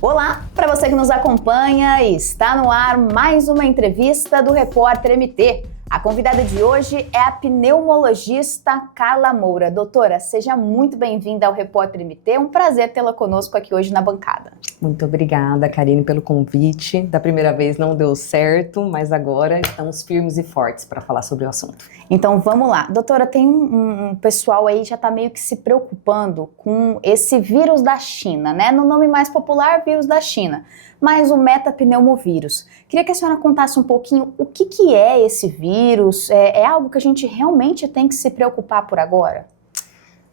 Olá, para você que nos acompanha, está no ar mais uma entrevista do Repórter MT. A convidada de hoje é a pneumologista Carla Moura. Doutora, seja muito bem-vinda ao Repórter MT. É um prazer tê-la conosco aqui hoje na bancada. Muito obrigada, Karine, pelo convite. Da primeira vez não deu certo, mas agora estamos firmes e fortes para falar sobre o assunto. Então vamos lá. Doutora, tem um pessoal aí que já está meio que se preocupando com esse vírus da China, né? No nome mais popular, vírus da China, mas o metapneumovírus. Queria que a senhora contasse um pouquinho o que é esse vírus. É algo que a gente realmente tem que se preocupar por agora?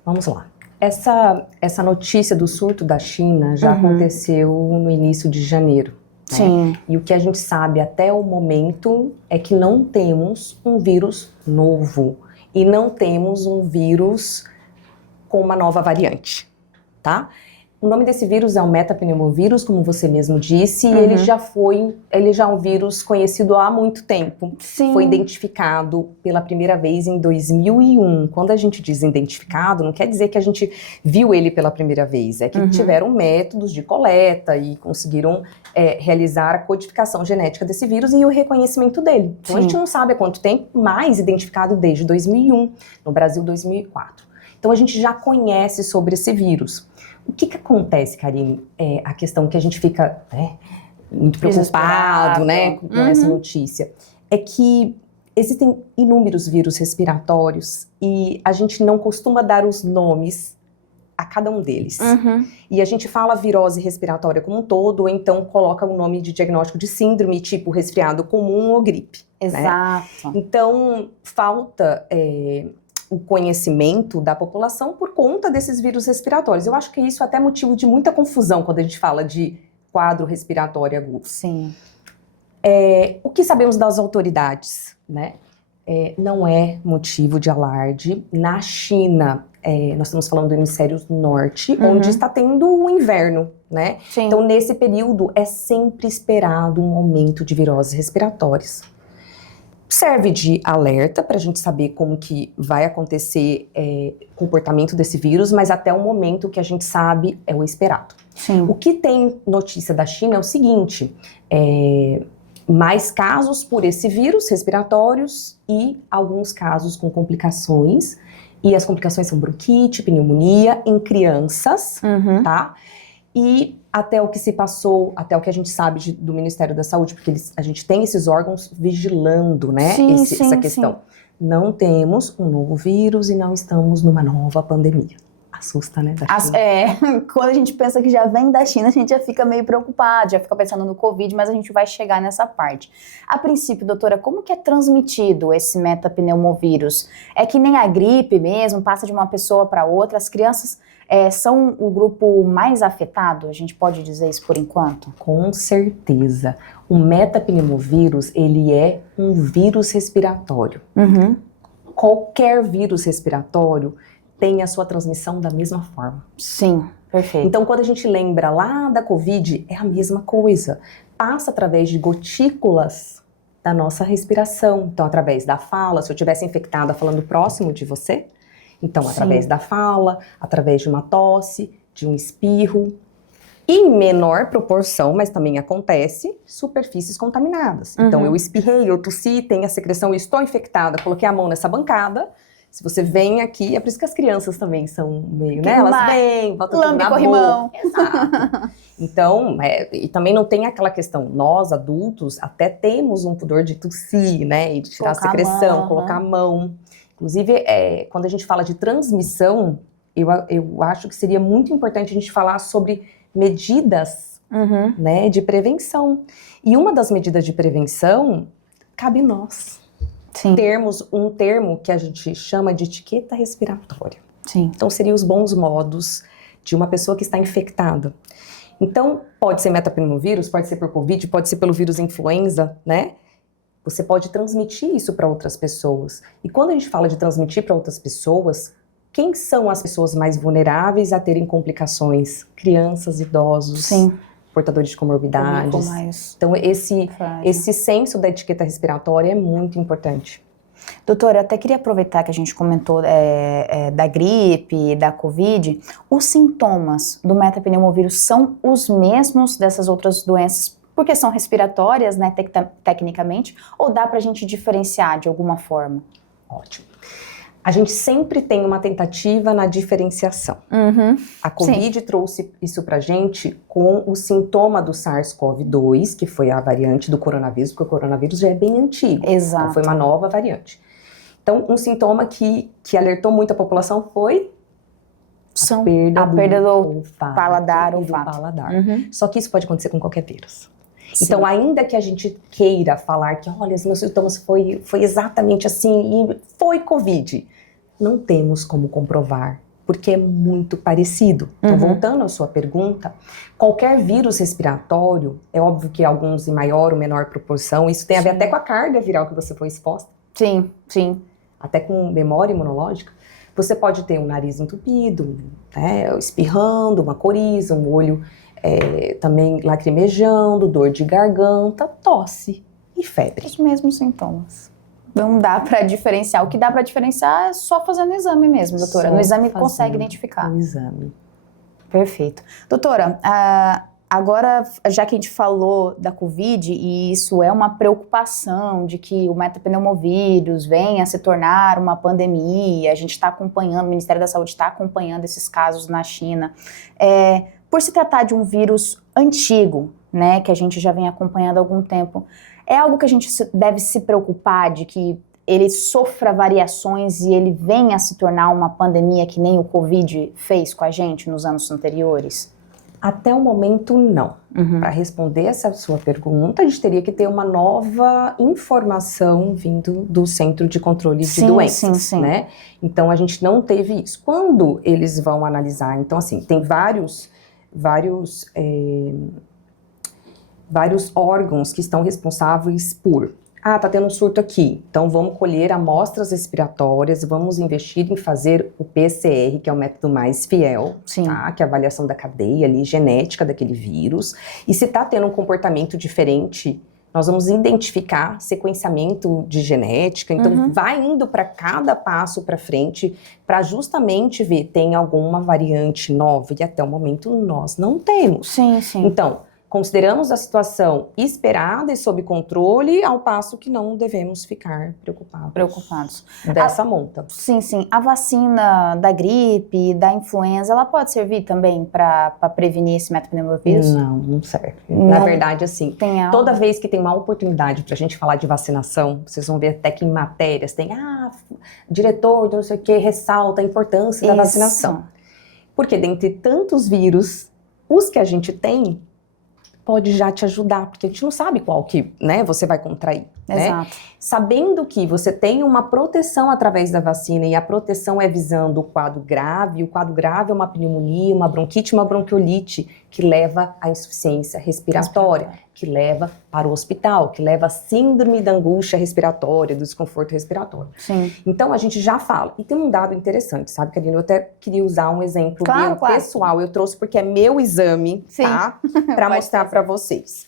Vamos lá. Essa notícia do surto da China já aconteceu no início de janeiro. Sim. Né? E o que a gente sabe até o momento é que não temos um vírus novo e não temos um vírus com uma nova variante, tá? O nome desse vírus é o metapneumovírus, como você mesmo disse, e ele já é um vírus conhecido há muito tempo. Sim. Foi identificado pela primeira vez em 2001. Quando a gente diz identificado, não quer dizer que a gente viu ele pela primeira vez, é que tiveram métodos de coleta e conseguiram realizar a codificação genética desse vírus e o reconhecimento dele. Então a gente não sabe há quanto tempo, mas identificado desde 2001, no Brasil 2004. Então a gente já conhece sobre esse vírus. O que acontece, Karine? A questão que a gente fica muito preocupado, né, com essa notícia, é que existem inúmeros vírus respiratórios e a gente não costuma dar os nomes a cada um deles. E a gente fala virose respiratória como um todo, ou então coloca o nome de diagnóstico de síndrome, tipo resfriado comum ou gripe. Exato. Né? Então, falta o conhecimento da população por conta desses vírus respiratórios. Eu acho que isso é até motivo de muita confusão quando a gente fala de quadro respiratório agudo. Sim. O que sabemos das autoridades, né? Não é motivo de alarde. Na China, nós estamos falando do hemisfério norte, onde está tendo o inverno, né? Sim. Então, nesse período, é sempre esperado um aumento de viroses respiratórias. Serve de alerta para a gente saber como que vai acontecer o comportamento desse vírus, mas até o momento que a gente sabe é o esperado. Sim. O que tem notícia da China é o seguinte, mais casos por esse vírus respiratórios e alguns casos com complicações, e as complicações são bronquite, pneumonia em crianças, tá? E até o que se passou, até o que a gente sabe do Ministério da Saúde, porque a gente tem esses órgãos vigilando, né, essa questão. Sim. Não temos um novo vírus e não estamos numa nova pandemia. Assusta, né, da China. Quando a gente pensa que já vem da China, a gente já fica meio preocupado, já fica pensando no Covid, mas a gente vai chegar nessa parte. A princípio, doutora, como que é transmitido esse metapneumovírus? É que nem a gripe mesmo, passa de uma pessoa para outra, as crianças são o grupo mais afetado? A gente pode dizer isso por enquanto? Com certeza. O metapneumovírus, ele é um vírus respiratório. Qualquer vírus respiratório tem a sua transmissão da mesma forma. Sim, perfeito. Então, quando a gente lembra lá da Covid, é a mesma coisa. Passa através de gotículas da nossa respiração. Então, através da fala, se eu estivesse infectada falando próximo de você, então, através da fala, através de uma tosse, de um espirro. E em menor proporção, mas também acontece, superfícies contaminadas. Então, eu espirrei, eu tossi, tem a secreção, eu estou infectada, coloquei a mão nessa bancada. Se você vem aqui, é por isso que as crianças também são meio, né? Elas vêm, botam tudo na boca. Exato. Então, e também não tem aquela questão, nós adultos até temos um pudor de tossir, né? E de tirar a secreção, colocar a mão. Inclusive, quando a gente fala de transmissão, eu acho que seria muito importante a gente falar sobre medidas né, de prevenção. E uma das medidas de prevenção cabe nós. Termos um termo que a gente chama de etiqueta respiratória. Então, seriam os bons modos de uma pessoa que está infectada. Então, pode ser metapneumovírus, pode ser por Covid, pode ser pelo vírus influenza, né? Você pode transmitir isso para outras pessoas. E quando a gente fala de transmitir para outras pessoas, quem são as pessoas mais vulneráveis a terem complicações? Crianças, idosos, portadores de comorbidades. Então, esse senso da etiqueta respiratória é muito importante. Doutora, eu até queria aproveitar que a gente comentou da gripe, da Covid. Os sintomas do metapneumovírus são os mesmos dessas outras doenças por questão respiratórias, né, tecnicamente, ou dá pra gente diferenciar de alguma forma? Ótimo. A gente sempre tem uma tentativa na diferenciação. A Covid trouxe isso pra gente com o sintoma do SARS-CoV-2, que foi a variante do coronavírus, porque o coronavírus já é bem antigo. Exato. Então foi uma nova variante. Então, um sintoma que alertou muito a população foi a perda do paladar, e do olfato. paladar. Só que isso pode acontecer com qualquer vírus. Sim. Então, ainda que a gente queira falar que, olha, os meus sintomas foi exatamente assim e foi Covid, não temos como comprovar, porque é muito parecido. Então, voltando à sua pergunta, qualquer vírus respiratório, é óbvio que alguns em maior ou menor proporção, isso tem a ver até com a carga viral que você foi exposta. Sim, sim. Até com memória imunológica. Você pode ter um nariz entupido, né, espirrando, uma coriza, um olho também lacrimejando, dor de garganta, tosse e febre. Os mesmos sintomas. Não dá pra diferenciar. O que dá pra diferenciar é só fazendo o exame mesmo, doutora. No exame consegue identificar. No exame. Perfeito. Doutora, agora, já que a gente falou da Covid, e isso é uma preocupação de que o metapneumovírus venha a se tornar uma pandemia, a gente está acompanhando, o Ministério da Saúde está acompanhando esses casos na China. Por se tratar de um vírus antigo, né, que a gente já vem acompanhando há algum tempo, é algo que a gente deve se preocupar de que ele sofra variações e ele venha a se tornar uma pandemia que nem o Covid fez com a gente nos anos anteriores? Até o momento, não. Para responder essa sua pergunta, a gente teria que ter uma nova informação vindo do Centro de Controle de Doenças, né? Então, a gente não teve isso. Quando eles vão analisar, então, assim, tem vários órgãos que estão responsáveis por... tá tendo um surto aqui, então vamos colher amostras respiratórias, vamos investir em fazer o PCR, que é o método mais fiel, tá? Que é a avaliação da cadeia ali, genética daquele vírus. E se está tendo um comportamento diferente, nós vamos identificar sequenciamento de genética, então vai indo para cada passo para frente, para justamente ver, tem alguma variante nova, e até o momento nós não temos. Então, consideramos a situação esperada e sob controle, ao passo que não devemos ficar preocupados dessa monta. Sim. A vacina da gripe, da influenza, ela pode servir também para prevenir esse metapneumovírus? Não serve. Na verdade, assim, toda vez que tem uma oportunidade para a gente falar de vacinação, vocês vão ver até que em matérias tem, diretor de não sei o que ressalta a importância da vacinação. Porque dentre tantos vírus, os que a gente tem, pode já te ajudar, porque a gente não sabe qual que, né, você vai contrair. Exato. Né? Sabendo que você tem uma proteção através da vacina, e a proteção é visando o quadro grave, o quadro grave é uma pneumonia, uma bronquite, uma bronquiolite, que leva à insuficiência respiratória, que leva para o hospital, que leva à síndrome da angústia respiratória, do desconforto respiratório. Então a gente já fala. E tem um dado interessante, sabe, Karina? Eu até queria usar um exemplo pessoal, eu trouxe porque é meu exame, tá? Para mostrar para vocês.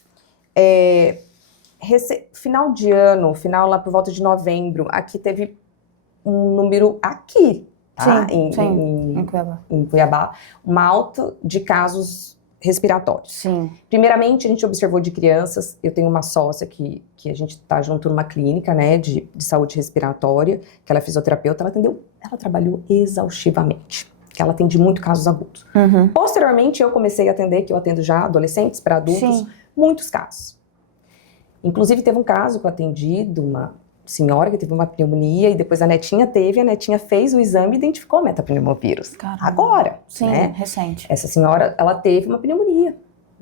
Final de ano, final lá por volta de novembro, aqui teve um número aqui, tá? Em Cuiabá, uma alta de casos respiratórios. Primeiramente, a gente observou de crianças, eu tenho uma sócia que a gente tá junto numa clínica, né, de saúde respiratória, que ela é fisioterapeuta, ela trabalhou exaustivamente, que ela atende muito casos agudos. Posteriormente, eu comecei a atender, que eu atendo já adolescentes para adultos, muitos casos. Inclusive, teve um caso que eu atendi de uma senhora que teve uma pneumonia e depois a netinha fez o exame e identificou o metapneumovírus. Agora. Né? Recente. Essa senhora, ela teve uma pneumonia,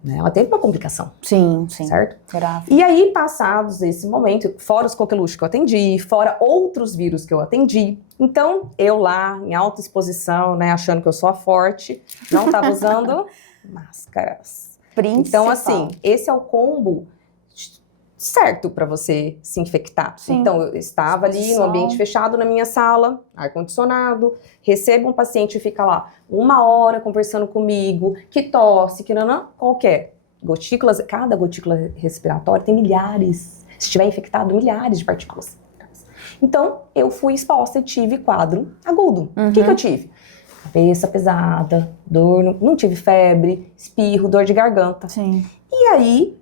né? Ela teve uma complicação. Certo? Grave. E aí, passados esse momento, fora os coqueluches que eu atendi, fora outros vírus que eu atendi, então, eu lá, em alta exposição, né, achando que eu sou a forte, não estava usando máscaras. Então, assim, esse é o combo certo para você se infectar. Então, eu estava ali no ambiente fechado na minha sala, ar-condicionado, recebo um paciente e fica lá 1 hora conversando comigo, que tosse, que não, qualquer. Gotículas, cada gotícula respiratória tem milhares, se estiver infectado, milhares de partículas. Então, eu fui exposta e tive quadro agudo. O que eu tive? Cabeça pesada, dor, não tive febre, espirro, dor de garganta. Sim. E aí,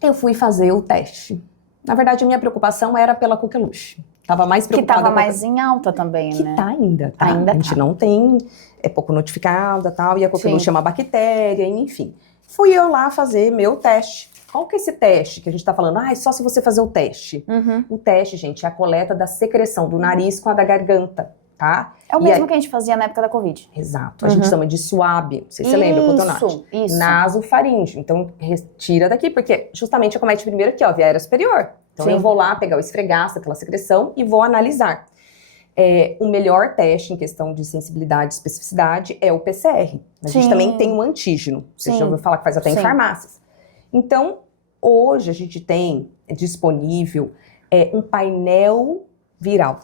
eu fui fazer o teste. Na verdade, a minha preocupação era pela coqueluche. Tava mais Que preocupada tava com a mais em alta também, que né? tá ainda, tá? Ainda a gente tá. não tem, é pouco notificada, tal, e a coqueluche Sim. é uma bactéria, enfim. Fui eu lá fazer meu teste. Qual que é esse teste que a gente tá falando? Ah, é só se você fazer o teste. O teste, gente, é a coleta da secreção do nariz com a da garganta, tá? É o E mesmo aí- que a gente fazia na época da Covid. Exato. A gente chama de swab, não sei se você lembra, cotonete. Isso. Nasofaríngeo. Então, retira daqui, porque justamente acomete primeiro aqui, ó, via aérea superior. Então, Sim. eu vou lá pegar o esfregaço, aquela secreção, e vou analisar. O melhor teste em questão de sensibilidade e especificidade é o PCR. A gente Sim. também tem o antígeno. Você Sim. já ouviu falar que faz até em Sim. farmácias. Então, hoje a gente tem disponível um painel viral.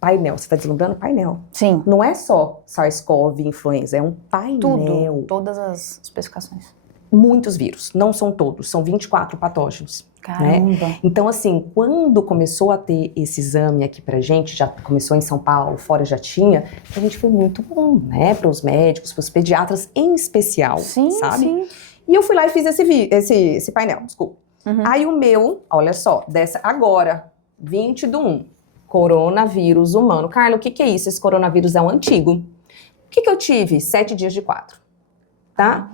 Painel, você está deslumbrando? Painel. Sim. Não é só SARS-CoV, influenza, é um painel. Tudo. Todas as especificações. Muitos vírus, não são todos, são 24 patógenos. Caramba. Então, assim, quando começou a ter esse exame aqui pra gente, já começou em São Paulo, fora já tinha, pra gente foi muito bom, né? Para os médicos, para os pediatras em especial, Sim, sabe? sim. E eu fui lá e fiz esse painel, desculpa. Aí o meu, olha só, agora, 20/1, coronavírus humano. Carla, o que é isso? Esse coronavírus é um antigo. O que eu tive? 7 dias de quadro, tá?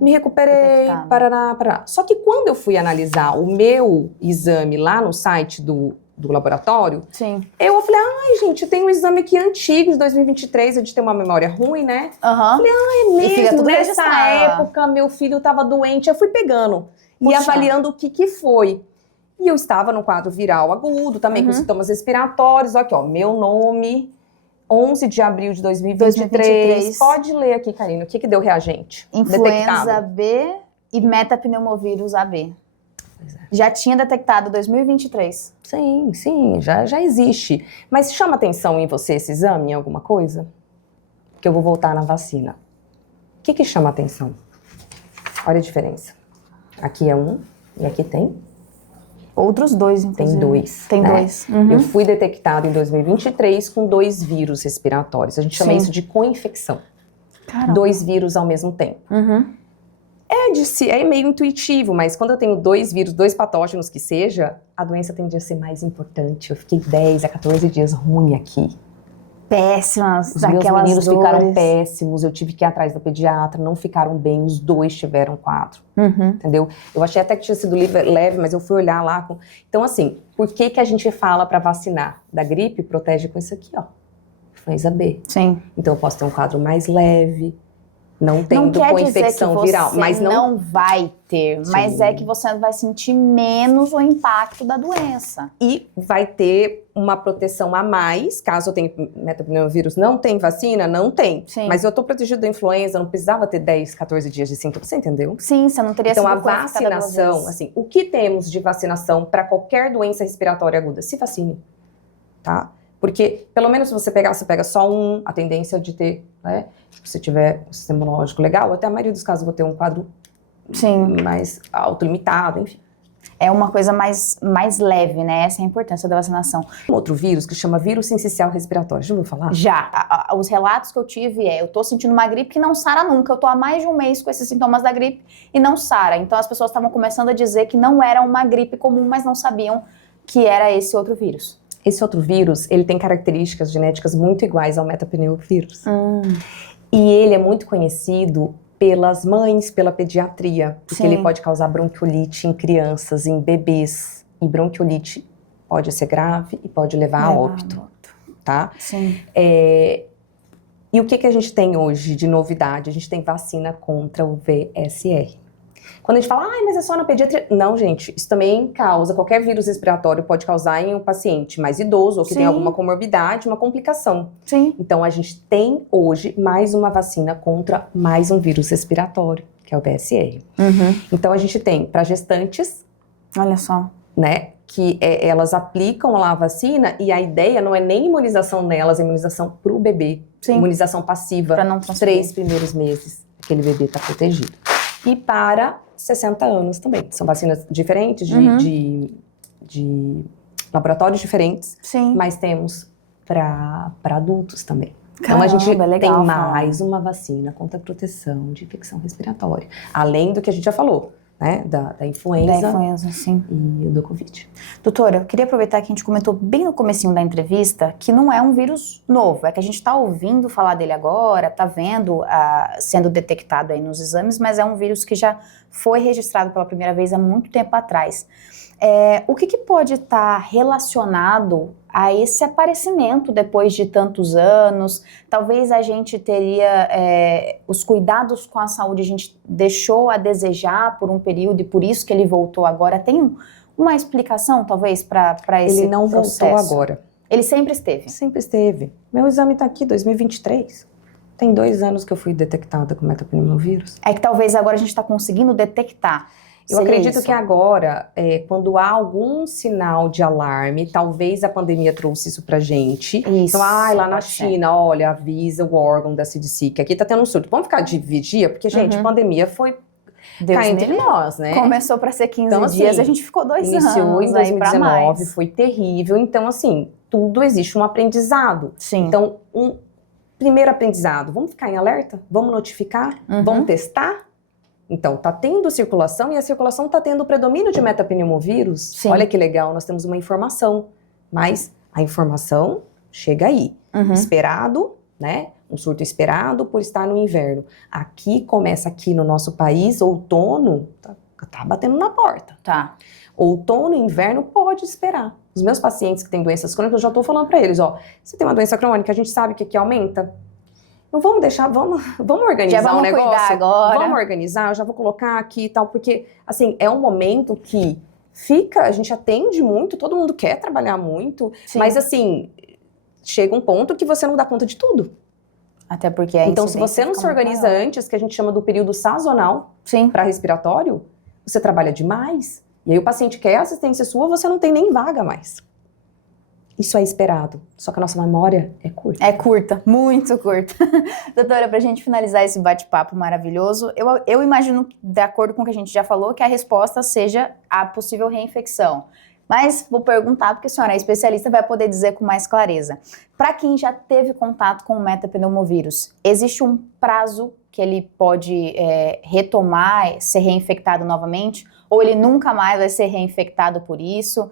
Me recuperei, Detectado. parará. Só que quando eu fui analisar o meu exame lá no site do laboratório, Sim. eu falei, ai gente, tem um exame aqui antigo de 2023, a gente tem uma memória ruim, né? Aham. É E fica mesmo, tudo nessa registrado. época meu filho estava doente, eu fui pegando e Puxa. avaliando o que foi. E eu estava no quadro viral agudo, também com sintomas respiratórios, aqui ó, meu nome... 11 de abril de 2023. Pode ler aqui, Karina, o que deu reagente? Influenza Detectado. B e metapneumovírus AB. Pois é. Já tinha detectado 2023. Sim, já existe. Mas chama atenção em você esse exame, em alguma coisa? Que eu vou voltar na vacina. O que chama atenção? Olha a diferença. Aqui é um e aqui tem Outros dois, inclusive. Tem dois. Tem né? dois. Eu fui detectada em 2023 com 2 vírus respiratórios. A gente chama Sim. isso de co-infecção. Caramba. 2 vírus ao mesmo tempo. É meio intuitivo, mas quando eu tenho 2 vírus, 2 patógenos que seja, a doença tende a ser mais importante. Eu fiquei 10 a 14 dias ruim aqui. Péssimas, Os meus daquelas meninos dores. ficaram péssimos, eu tive que ir atrás da pediatra, não ficaram bem, os 2 tiveram quadro, entendeu? Eu achei até que tinha sido leve, mas eu fui olhar lá. Então, assim, por que a gente fala para vacinar? Da gripe, protege com isso aqui, ó, influenza B. Sim. Então, eu posso ter um quadro mais leve, não tendo quer com dizer infecção que viral, você mas não vai ter, mas Sim. é que você vai sentir menos o impacto da doença. E vai ter uma proteção a mais, caso eu tenha metapneumovírus, não tem vacina? Não tem. Sim. Mas eu tô protegido da influenza, não precisava ter 10, 14 dias de sintomas, você entendeu? Sim, você não teria Então, sido a co-infectada duas vacinação, vezes. assim, o que temos de vacinação para qualquer doença respiratória aguda? Se vacine, tá? Porque, pelo menos se você pega só um, a tendência de ter, né? Se você tiver um sistema imunológico legal, até a maioria dos casos vou ter um quadro Sim. mais autolimitado, enfim. É uma coisa mais leve, né? Essa é a importância da vacinação. Um outro vírus que chama vírus sincicial respiratório, já ouviu falar? Já. Os relatos que eu tive eu tô sentindo uma gripe que não sara nunca. Eu tô há mais de um mês com esses sintomas da gripe e não sara. Então as pessoas estavam começando a dizer que não era uma gripe comum, mas não sabiam que era esse outro vírus. Esse outro vírus, ele tem características genéticas muito iguais ao metapneumovírus. E ele é muito conhecido pelas mães, pela pediatria, porque Sim. ele pode causar bronquiolite em crianças, em bebês. E bronquiolite pode ser grave e pode levar a óbito, tá? Sim. E o que a gente tem hoje de novidade? A gente tem vacina contra o VSR. Quando a gente fala, mas é só na pediatria. Não, gente, isso também causa, qualquer vírus respiratório pode causar em um paciente mais idoso ou que tem alguma comorbidade, uma complicação. Sim. Então, a gente tem hoje mais uma vacina contra mais um vírus respiratório, que é o VSR. Então, a gente tem para gestantes, Olha só. né, que elas aplicam lá a vacina e a ideia não é nem imunização nelas, é imunização pro bebê. Sim. Imunização passiva, Pra não os transferir. 3 primeiros meses, aquele bebê está protegido. E para 60 anos também. São vacinas diferentes de laboratórios diferentes, Sim. mas temos para adultos também. Então Caramba, a gente legal tem falar. mais uma vacina contra a proteção de infecção respiratória. Além do que a gente já falou, né? Da influenza, Da influenza, sim. e do Covid. Doutora, eu queria aproveitar que a gente comentou bem no comecinho da entrevista que não é um vírus novo, é que a gente está ouvindo falar dele agora, está vendo sendo detectado aí nos exames, mas é um vírus que já foi registrado pela primeira vez há muito tempo atrás. O que pode estar relacionado a esse aparecimento depois de tantos anos? Talvez a gente teria os cuidados com a saúde, a gente deixou a desejar por um período e por isso que ele voltou agora. Tem uma explicação, talvez, para esse processo? Ele não voltou agora. Ele sempre esteve? Sempre esteve. Meu exame está aqui, 2023. Tem 2 anos que eu fui detectada com metapneumovírus. É que talvez agora a gente está conseguindo detectar. Eu Seria acredito isso? que agora, quando há algum sinal de alarme, talvez a pandemia trouxe isso pra gente. Isso, Então, lá na pode ser. China, olha, avisa o órgão da CDC que aqui tá tendo um surto. Vamos ficar de vigia? Porque, gente, pandemia foi Deus cá me entre livre. nós, né? Começou para ser 15 Então, dias, assim, a gente ficou 2 Iniciou anos em aí para 2019, mais. foi terrível. Então, assim, tudo existe um aprendizado. Sim. Então, um primeiro aprendizado, vamos ficar em alerta? Vamos notificar? Vamos testar? Então, tá tendo circulação e a circulação tá tendo predomínio de metapneumovírus. Sim. Olha que legal, nós temos uma informação, mas a informação chega aí. Esperado, né? Um surto esperado por estar no inverno. Aqui começa aqui no nosso país, outono, tá batendo na porta. Tá. Outono e inverno pode esperar. Os meus pacientes que têm doenças crônicas, eu já tô falando para eles, ó, você tem uma doença crônica, a gente sabe que aqui aumenta. Não vamos deixar, vamos organizar Já vamos o negócio. cuidar agora. Vamos organizar, eu já vou colocar aqui e tal, porque, assim, é um momento que a gente atende muito, todo mundo quer trabalhar muito, Sim. mas, assim, chega um ponto que você não dá conta de tudo. Até porque a Então, se incidência você não fica se muito organiza maior. antes, que a gente chama do período sazonal Sim. para respiratório, você trabalha demais. E aí o paciente quer assistência sua, você não tem nem vaga mais. Isso é esperado. Só que a nossa memória é curta. É curta, muito curta. Doutora, pra gente finalizar esse bate-papo maravilhoso, eu imagino, de acordo com o que a gente já falou, que a resposta seja a possível reinfecção. Mas vou perguntar, porque a senhora é especialista, vai poder dizer com mais clareza. Para quem já teve contato com o metapneumovírus, existe um prazo que ele pode retomar, ser reinfectado novamente? Ou ele nunca mais vai ser reinfectado por isso?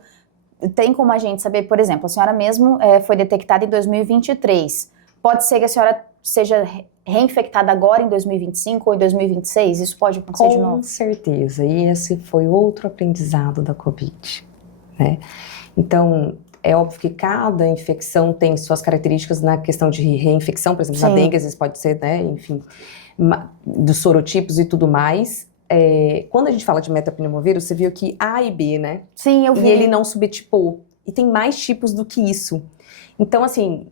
Tem como a gente saber, por exemplo, a senhora mesmo foi detectada em 2023. Pode ser que a senhora seja reinfectada agora em 2025 ou em 2026? Isso pode acontecer de novo? Com certeza. E esse foi outro aprendizado da Covid, né? Então, é óbvio que cada infecção tem suas características na questão de reinfecção. Por exemplo, Sim. na dengue, às vezes pode ser, né? Enfim, dos sorotipos e tudo mais. Quando a gente fala de metapneumovírus, você viu que A e B, né? Sim, eu vi. E ele não subtipou. E tem mais tipos do que isso. Então, assim,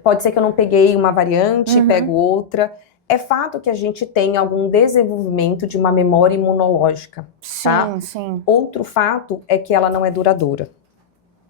pode ser que eu não peguei uma variante, pego outra. É fato que a gente tem algum desenvolvimento de uma memória imunológica, tá? Sim, sim. Outro fato é que ela não é duradoura.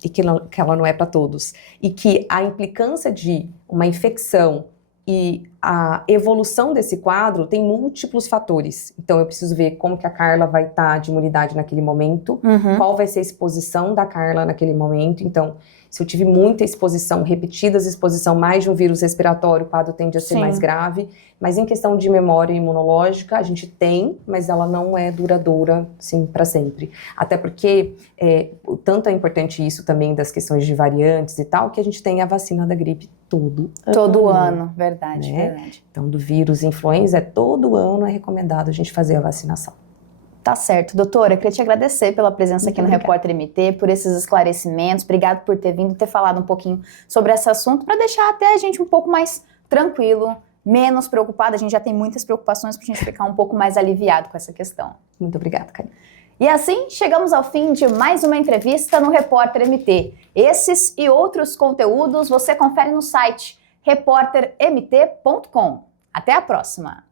E que ela não é para todos. E que a implicância de uma infecção e a evolução desse quadro tem múltiplos fatores. Então, eu preciso ver como que a Carla vai estar de imunidade naquele momento, qual vai ser a exposição da Carla naquele momento. Então, se eu tive muita exposição, repetidas exposição, mais de um vírus respiratório, o quadro tende a ser Sim. mais grave. Mas em questão de memória imunológica, a gente tem, mas ela não é duradoura, sim, para sempre. Até porque, tanto é importante isso também das questões de variantes e tal, que a gente tem a vacina da gripe Todo ano, verdade, né? verdade. Então, do vírus influenza, todo ano é recomendado a gente fazer a vacinação. Tá certo. Doutora, eu queria te agradecer pela presença Muito aqui no obrigada. Repórter MT, por esses esclarecimentos. Obrigado por ter vindo, ter falado um pouquinho sobre esse assunto, para deixar até a gente um pouco mais tranquilo, menos preocupado. A gente já tem muitas preocupações para a gente ficar um pouco mais aliviado com essa questão. Muito obrigada, Karine. E assim, chegamos ao fim de mais uma entrevista no Repórter MT. Esses e outros conteúdos você confere no site repórtermt.com. Até a próxima!